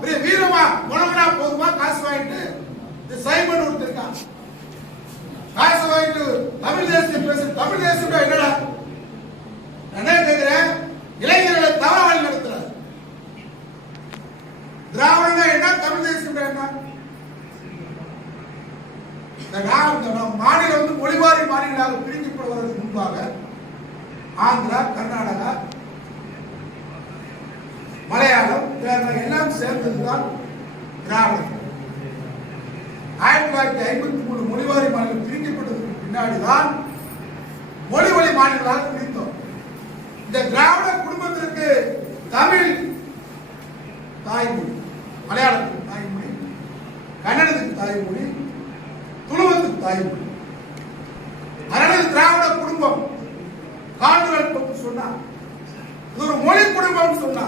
பெரிய வீரமா குணவனா போதுமா? காசு வாங்கிட்டு இந்த சைமன் ஒருத்தர் காசு வாங்கிட்டு தமிழ் தேசத்தை பேசு தமிழ் தேசம் என்னடா? என்ன கேட்கிறேன் இளைஞர்களை தவற வழி நடத்துறாரு. திராவிடம்னா என்ன? தமிழ் தேசம் என்ன? மாநிலம் வந்து மொழிவாரி மாநிலங்களாக பிரிக்கப்படுவதற்கு முன்பாக ஆந்திரா கர்நாடகா மலையாளம் எல்லாம் சேர்ந்ததுதான் திராவிடம். ஆயிரத்தி தொள்ளாயிரத்தி ஐம்பத்தி மூணு மொழிவாரி மாநிலம் பிரிக்கப்பட்டதுக்கு பின்னாடிதான் மொழி வழி மாநிலங்களாக பிரித்தோம். இந்த திராவிட குடும்பத்திற்கு தமிழ் தாய்மொழி மலையாளத்துக்கு தாய்மொழி கன்னடத்துக்கு தாய்மொழி துளுவத்துக்கு தாய்மொழி. அதனால திராவிட குடும்பம் கால்கள் சொன்னா இது ஒரு மொழி குடும்பம் சொன்னா